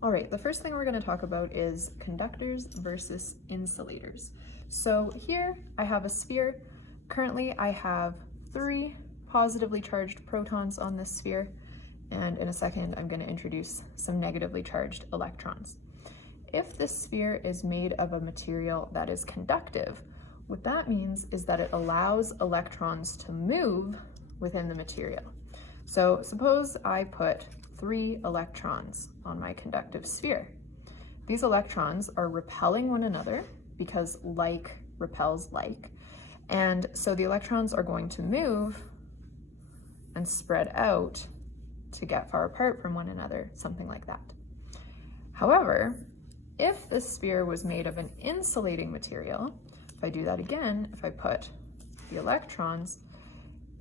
All right, the first thing we're going to talk about is conductors versus insulators. So here I have a sphere. Currently I have 3 positively charged protons on this sphere, and in a second I'm going to introduce some negatively charged electrons. If this sphere is made of a material that is conductive, what that means is that it allows electrons to move within the material. So suppose I put 3 electrons on my conductive sphere. These electrons are repelling one another because like repels like, and so the electrons are going to move and spread out to get far apart from one another, something like that. However, if this sphere was made of an insulating material, if I do that again, if I put the electrons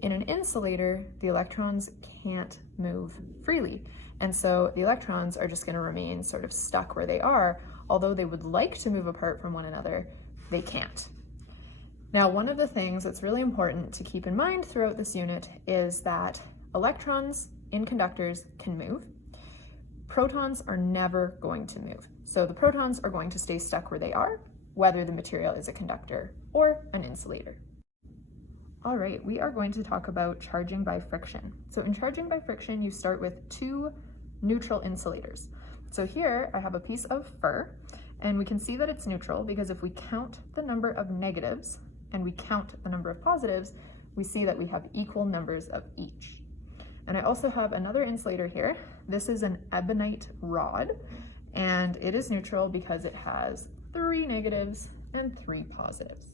in an insulator, the electrons can't move freely. And so the electrons are just going to remain sort of stuck where they are. Although they would like to move apart from one another, they can't. Now, one of the things that's really important to keep in mind throughout this unit is that electrons in conductors can move. Protons are never going to move. So the protons are going to stay stuck where they are, whether the material is a conductor or an insulator. All right, we are going to talk about charging by friction. So in charging by friction, you start with 2 neutral insulators. So here I have a piece of fur, and we can see that it's neutral because if we count the number of negatives and we count the number of positives, we see that we have equal numbers of each. And I also have another insulator here. This is an ebonite rod, and it is neutral because it has 3 negatives and 3 positives.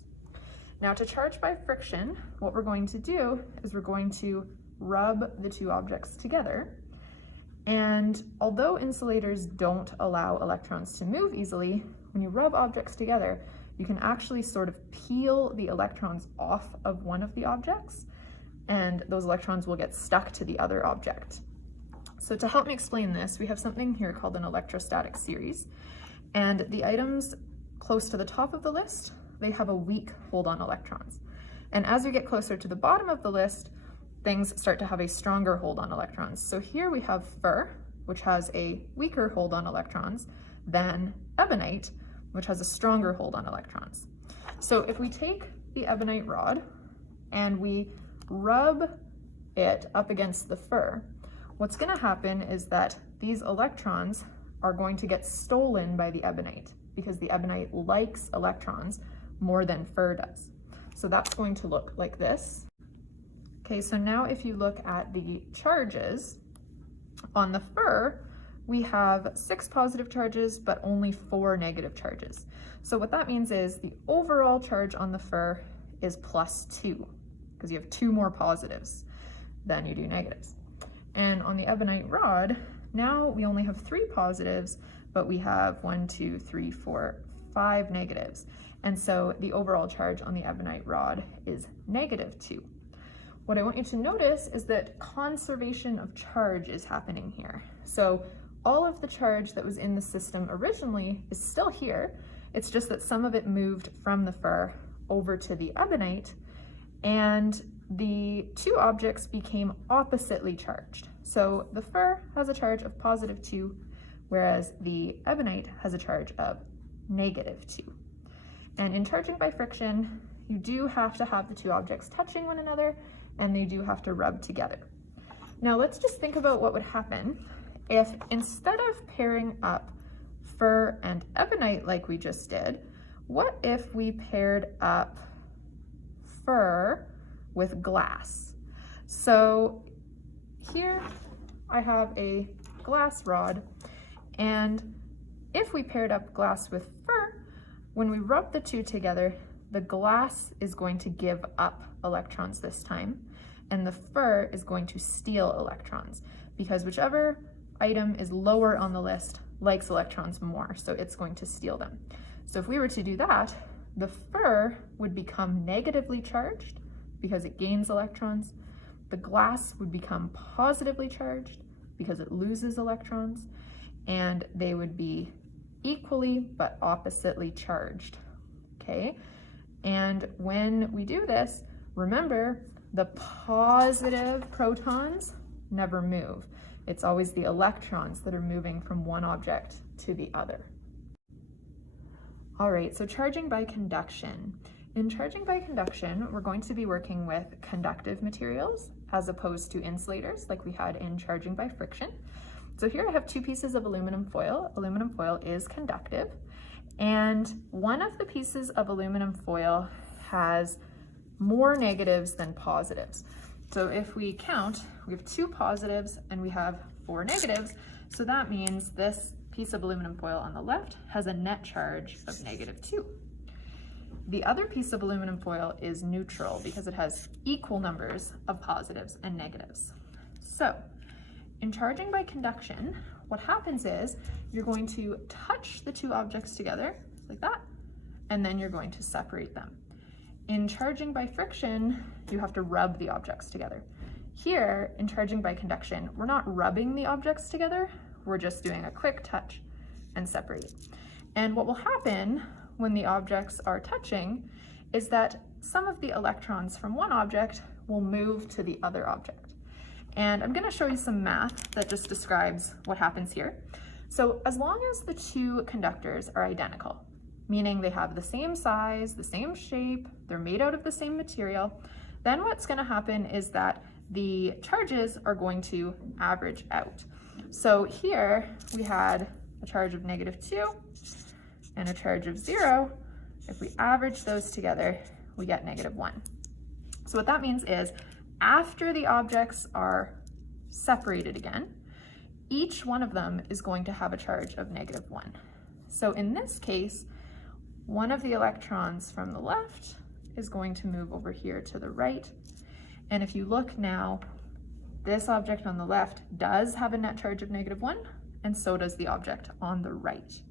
Now, to charge by friction, what we're going to do is we're going to rub the 2 objects together. And although insulators don't allow electrons to move easily, when you rub objects together, you can actually sort of peel the electrons off of one of the objects, and those electrons will get stuck to the other object. So to help me explain this, we have something here called an electrostatic series, and the items close to the top of the list, they have a weak hold on electrons. And as we get closer to the bottom of the list, things start to have a stronger hold on electrons. So here we have fur, which has a weaker hold on electrons than ebonite, which has a stronger hold on electrons. So if we take the ebonite rod and we rub it up against the fur, what's going to happen is that these electrons are going to get stolen by the ebonite because the ebonite likes electrons more than fur does. So that's going to look like this. Okay, so now if you look at the charges on the fur, we have 6 positive charges, but only 4 negative charges. So what that means is the overall charge on the fur is +2, because you have 2 more positives than you do negatives. And on the ebonite rod, now we only have 3 positives, but we have 1, 2, 3, 4, 5 negatives. And so the overall charge on the ebonite rod is -2. What I want you to notice is that conservation of charge is happening here. So all of the charge that was in the system originally is still here. It's just that some of it moved from the fur over to the ebonite, and the 2 objects became oppositely charged. So the fur has a charge of +2, whereas the ebonite has a charge of -2. And in charging by friction, you do have to have the 2 objects touching one another, and they do have to rub together. Now let's just think about what would happen if instead of pairing up fur and ebonite like we just did, what if we paired up fur with glass? So here I have a glass rod, and if we paired up glass with fur, when we rub the 2 together, the glass is going to give up electrons this time, and the fur is going to steal electrons, because whichever item is lower on the list likes electrons more, so it's going to steal them. So if we were to do that, the fur would become negatively charged because it gains electrons. The glass would become positively charged because it loses electrons, and they would be equally but oppositely charged, okay? And when we do this, remember, the positive protons never move It's always the electrons that are moving from one object to the other. All right, so charging by conduction. In charging by conduction, we're going to be working with conductive materials as opposed to insulators like we had in charging by friction. So here I have two pieces of aluminum foil. Aluminum foil is conductive, and one of the pieces of aluminum foil has more negatives than positives. So if we count, we have 2 positives and we have 4 negatives. So that means this piece of aluminum foil on the left has a net charge of -2. The other piece of aluminum foil is neutral because it has equal numbers of positives and negatives. So in charging by conduction, what happens is you're going to touch the 2 objects together like that, and then you're going to separate them. In charging by friction, you have to rub the objects together. Here, in charging by conduction, we're not rubbing the objects together, we're just doing a quick touch and separate. And what will happen when the objects are touching is that some of the electrons from one object will move to the other object. And I'm going to show you some math that just describes what happens here. So as long as the 2 conductors are identical, meaning they have the same size, the same shape, they're made out of the same material, then what's going to happen is that the charges are going to average out. So here we had a charge of -2 and a charge of 0. If we average those together, we get -1. So what that means is after the objects are separated again, each one of them is going to have a charge of -1. So in this case, one of the electrons from the left is going to move over here to the right. And if you look now, this object on the left does have a net charge of -1, and so does the object on the right.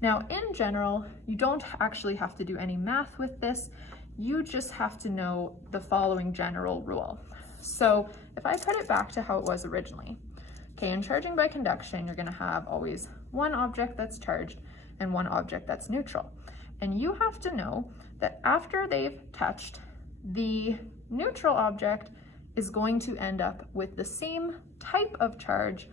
Now, in general, you don't actually have to do any math with this. You just have to know the following general rule. So if I put it back to how it was originally, okay, in charging by conduction, you're going to have always one object that's charged and one object that's neutral. And you have to know that after they've touched, the neutral object is going to end up with the same type of charge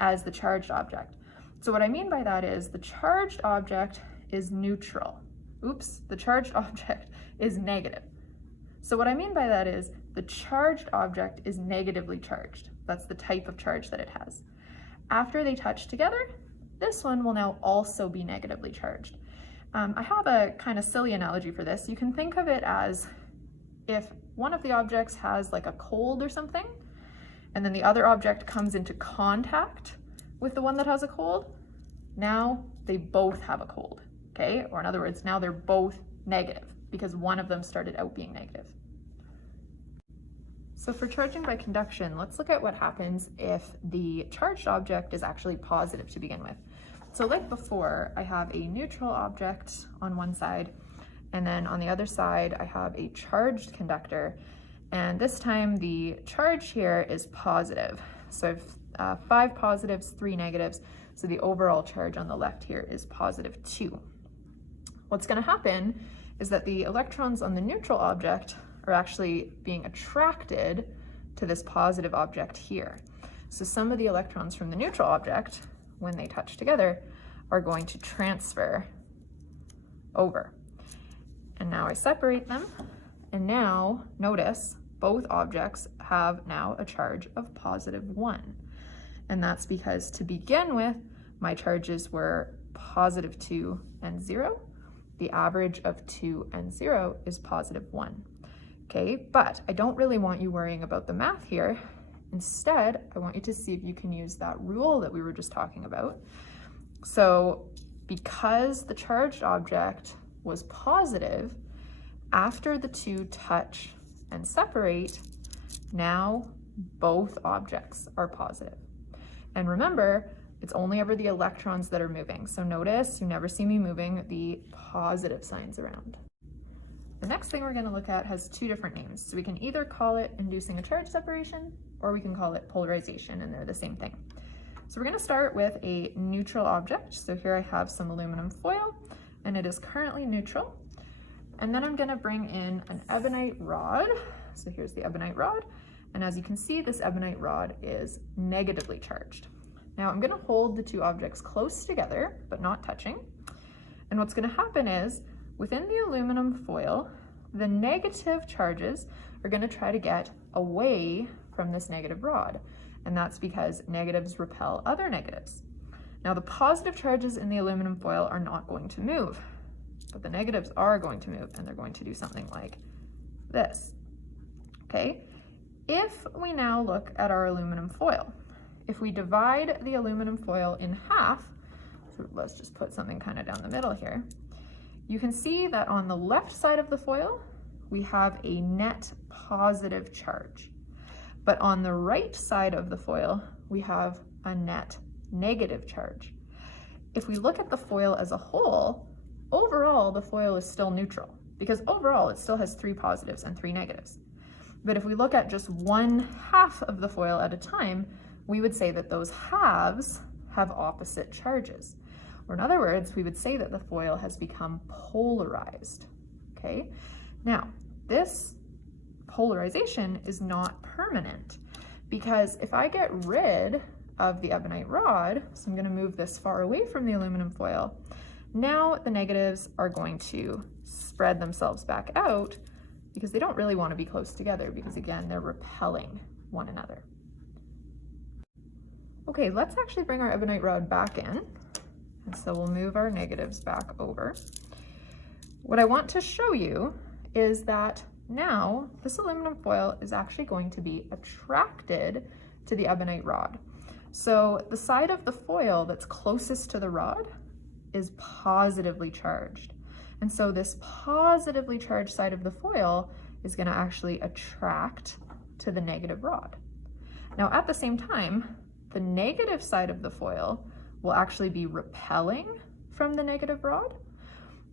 as the charged object. So what I mean by that is the charged object is neutral. Oops, the charged object is negative. So what I mean by that is the charged object is negatively charged. That's the type of charge that it has. After they touch together, this one will now also be negatively charged. I have a kind of silly analogy for this. You can think of it as if one of the objects has like a cold or something, and then the other object comes into contact with the one that has a cold, now they both have a cold, okay? Or in other words, now they're both negative because one of them started out being negative. So for charging by conduction, let's look at what happens if the charged object is actually positive to begin with. So like before, I have a neutral object on one side, and then on the other side, I have a charged conductor. And this time the charge here is positive. So I have 5 positives, 3 negatives. So the overall charge on the left here is +2. What's going to happen is that the electrons on the neutral object are actually being attracted to this positive object here. So some of the electrons from the neutral object, when they touch together, are going to transfer over. And now I separate them, and now notice both objects have now a charge of +1. And that's because to begin with, my charges were +2 and 0. The average of 2 and 0 is +1. Okay, but I don't really want you worrying about the math here. Instead, I want you to see if you can use that rule that we were just talking about. So because the charged object was positive, after the 2 touch and separate, now both objects are positive. And remember, it's only ever the electrons that are moving. So notice, you never see me moving the positive signs around. The next thing we're going to look at has 2 different names. So we can either call it inducing a charge separation, or we can call it polarization, and they're the same thing. So we're going to start with a neutral object. So here I have some aluminum foil, and it is currently neutral. And then I'm going to bring in an ebonite rod. So here's the ebonite rod, And as you can see, this ebonite rod is negatively charged. Now I'm going to hold the two objects close together, but not touching. And what's going to happen is, within the aluminum foil, the negative charges are going to try to get away from this negative rod. And that's because negatives repel other negatives. Now the positive charges in the aluminum foil are not going to move, but the negatives are going to move, and they're going to do something like this. Okay? If we now look at our aluminum foil, if we divide the aluminum foil in half, so let's just put something kind of down the middle here, you can see that on the left side of the foil, we have a net positive charge. But on the right side of the foil, we have a net negative charge. If we look at the foil as a whole, overall the foil is still neutral, because overall it still has 3 positives and 3 negatives. But if we look at just one half of the foil at a time, we would say that those halves have opposite charges. Or in other words, we would say that the foil has become polarized. Okay? Now, this polarization is not permanent, because if I get rid of the ebonite rod, so I'm going to move this far away from the aluminum foil, now the negatives are going to spread themselves back out, because they don't really want to be close together, because again, they're repelling one another. Okay, let's actually bring our ebonite rod back in. And so we'll move our negatives back over. What I want to show you is that now this aluminum foil is actually going to be attracted to the ebonite rod. So the side of the foil that's closest to the rod is positively charged. And so this positively charged side of the foil is going to actually attract to the negative rod. Now at the same time, the negative side of the foil will actually be repelling from the negative rod.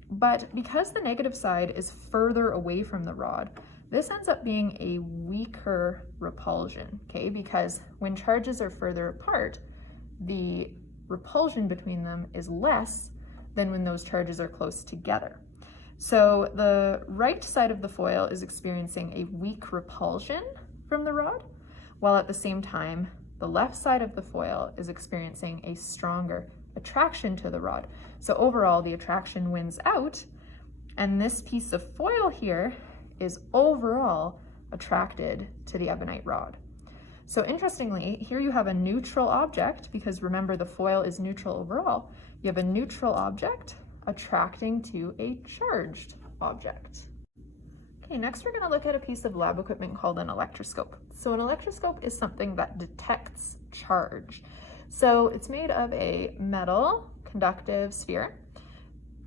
But because the negative side is further away from the rod, this ends up being a weaker repulsion, okay? Because when charges are further apart, the repulsion between them is less than when those charges are close together. So the right side of the foil is experiencing a weak repulsion from the rod, while at the same time, the left side of the foil is experiencing a stronger attraction to the rod. So overall, the attraction wins out, and this piece of foil here is overall attracted to the ebonite rod. So interestingly, here you have a neutral object, because remember the foil is neutral overall. You have a neutral object attracting to a charged object. Okay, next we're going to look at a piece of lab equipment called an electroscope. So an electroscope is something that detects charge. So it's made of a metal conductive sphere,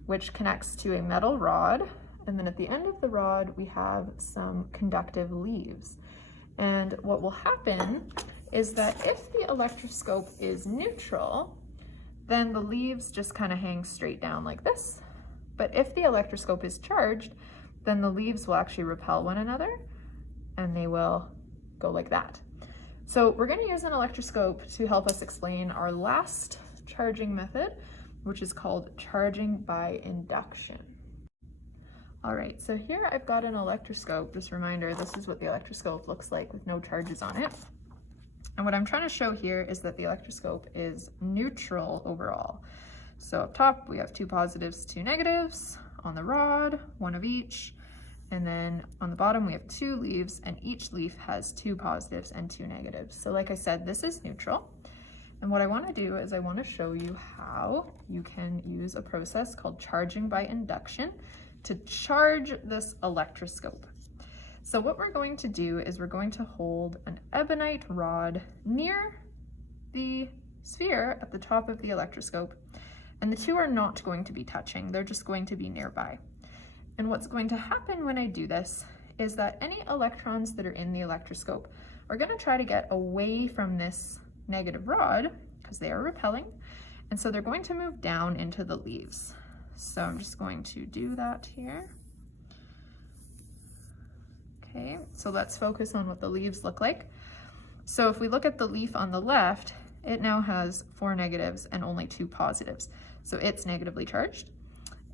which connects to a metal rod, and then at the end of the rod we have some conductive leaves. And what will happen is that if the electroscope is neutral, then the leaves just kind of hang straight down like this. But if the electroscope is charged, then the leaves will actually repel one another, and they will go like that. So we're going to use an electroscope to help us explain our last charging method, which is called charging by induction. All right, so here I've got an electroscope. Just a reminder, this is what the electroscope looks like with no charges on it. And what I'm trying to show here is that the electroscope is neutral overall. So up top, we have 2 positives, 2 negatives. On the rod, 1 of each. And then on the bottom, we have 2 leaves, and each leaf has 2 positives and 2 negatives. So like I said, this is neutral. And what I want to do is I want to show you how you can use a process called charging by induction to charge this electroscope. So what we're going to do is we're going to hold an ebonite rod near the sphere at the top of the electroscope, and the 2 are not going to be touching, they're just going to be nearby. And what's going to happen when I do this is that any electrons that are in the electroscope are going to try to get away from this negative rod because they are repelling, and so they're going to move down into the leaves. So I'm just going to do that here. Okay, so let's focus on what the leaves look like. So if we look at the leaf on the left, it now has 4 negatives and only 2 positives. So it's negatively charged.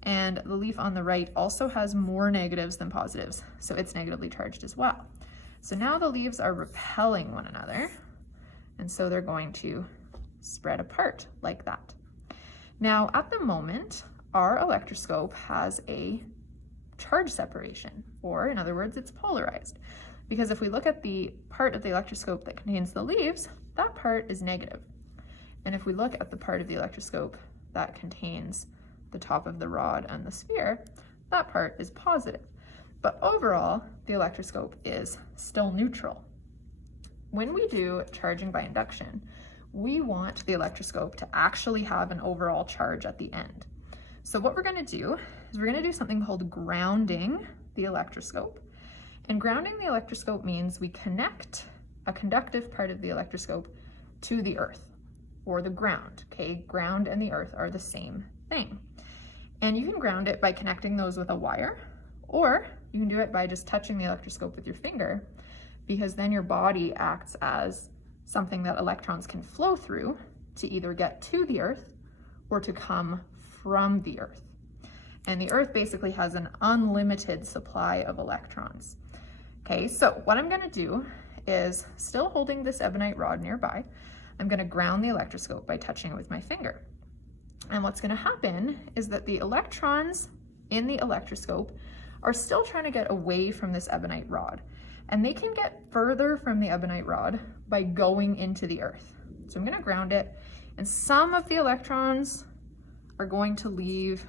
And the leaf on the right also has more negatives than positives, so it's negatively charged as well. So now the leaves are repelling one another, and so they're going to spread apart like that. Now, at the moment, our electroscope has a charge separation, or in other words, it's polarized. Because if we look at the part of the electroscope that contains the leaves, that part is negative. And if we look at the part of the electroscope that contains the top of the rod and the sphere, that part is positive. But overall, the electroscope is still neutral. When we do charging by induction, we want the electroscope to actually have an overall charge at the end. So what we're going to do is we're going to do something called grounding the electroscope. And grounding the electroscope means we connect a conductive part of the electroscope to the earth, or the ground. Okay, ground and the earth are the same thing. And you can ground it by connecting those with a wire, or you can do it by just touching the electroscope with your finger, because then your body acts as something that electrons can flow through to either get to the earth or to come from the earth. And the earth basically has an unlimited supply of electrons. Okay, so what I'm going to do is, still holding this ebonite rod nearby, I'm going to ground the electroscope by touching it with my finger. And what's going to happen is that the electrons in the electroscope are still trying to get away from this ebonite rod. And they can get further from the ebonite rod by going into the earth. So I'm going to ground it, and some of the electrons are going to leave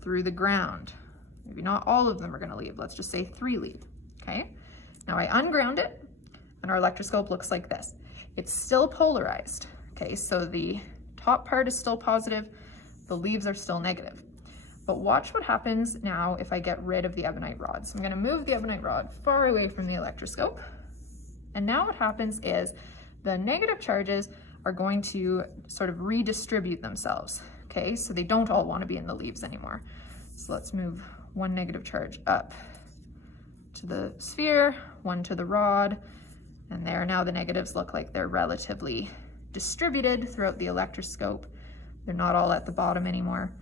through the ground. Maybe not all of them are going to leave. Let's just say 3 leave. Okay. Now I unground it, and our electroscope looks like this. It's still polarized. Okay, so the top part is still positive, the leaves are still negative. But watch what happens now if I get rid of the ebonite rod. So I'm going to move the ebonite rod far away from the electroscope. And now what happens is the negative charges are going to sort of redistribute themselves. Okay, so they don't all want to be in the leaves anymore. So let's move one negative charge up to the sphere, one to the rod, and there now the negatives look like they're relatively distributed throughout the electroscope. They're not all at the bottom anymore.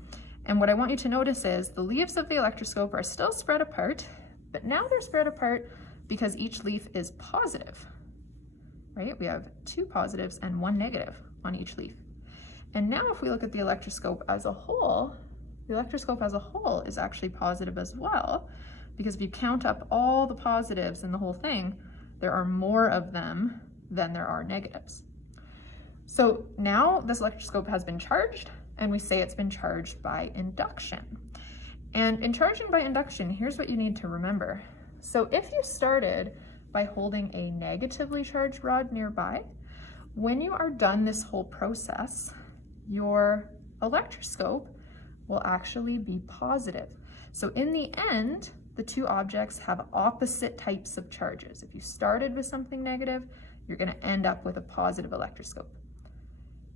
And what I want you to notice is the leaves of the electroscope are still spread apart, but now they're spread apart because each leaf is positive, right? We have 2 positives and 1 negative on each leaf. And now if we look at the electroscope as a whole, the electroscope as a whole is actually positive as well, because if you count up all the positives in the whole thing, there are more of them than there are negatives. So now this electroscope has been charged, and we say it's been charged by induction. And in charging by induction, here's what you need to remember. So if you started by holding a negatively charged rod nearby, when you are done this whole process, your electroscope will actually be positive. So in the end, the 2 objects have opposite types of charges. If you started with something negative, you're going to end up with a positive electroscope.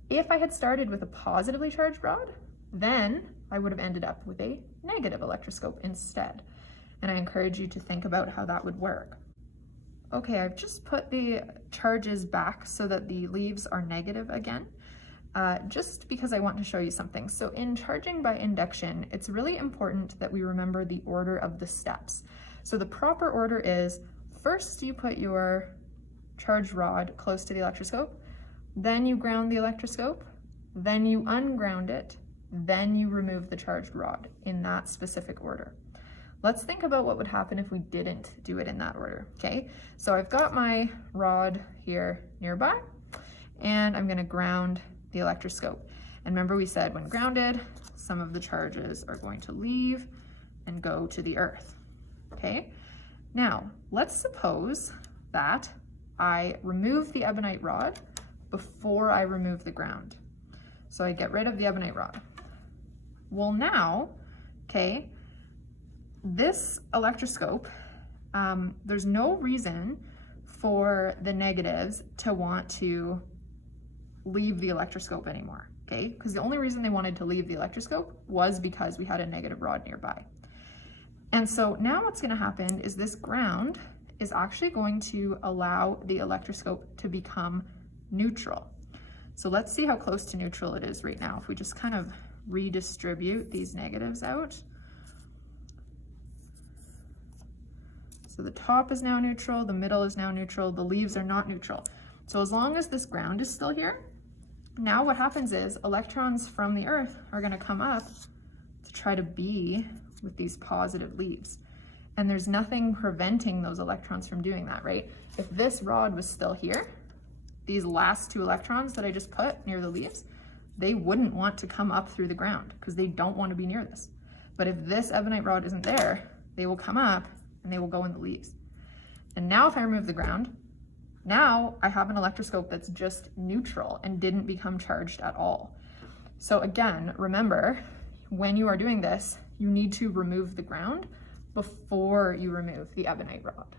If I had started with a positively charged rod, then I would have ended up with a negative electroscope instead. And I encourage you to think about how that would work. Okay, I've just put the charges back so that the leaves are negative again, just because I want to show you something. So in charging by induction, it's really important that we remember the order of the steps. So the proper order is, first you put your charged rod close to the electroscope, then you ground the electroscope, then you unground it, then you remove the charged rod in that specific order. Let's think about what would happen if we didn't do it in that order, okay? So I've got my rod here nearby, and I'm going to ground the electroscope. And remember we said when grounded, some of the charges are going to leave and go to the earth, okay? Now, let's suppose that I remove the ebonite rod before I remove the ground. So I get rid of the ebonite rod. Well now, okay, this electroscope, there's no reason for the negatives to want to leave the electroscope anymore, okay? Because the only reason they wanted to leave the electroscope was because we had a negative rod nearby. And so now what's going to happen is this ground is actually going to allow the electroscope to become neutral. So let's see how close to neutral it is right now. If we just kind of redistribute these negatives out. So the top is now neutral, the middle is now neutral, the leaves are not neutral. So as long as this ground is still here, now what happens is electrons from the Earth are going to come up to try to be with these positive leaves. And there's nothing preventing those electrons from doing that, right? If this rod was still here, these last two electrons that I just put near the leaves, they wouldn't want to come up through the ground because they don't want to be near this. But if this ebonite rod isn't there, they will come up and they will go in the leaves. And now if I remove the ground, now I have an electroscope that's just neutral and didn't become charged at all. So again, remember, when you are doing this, you need to remove the ground before you remove the ebonite rod.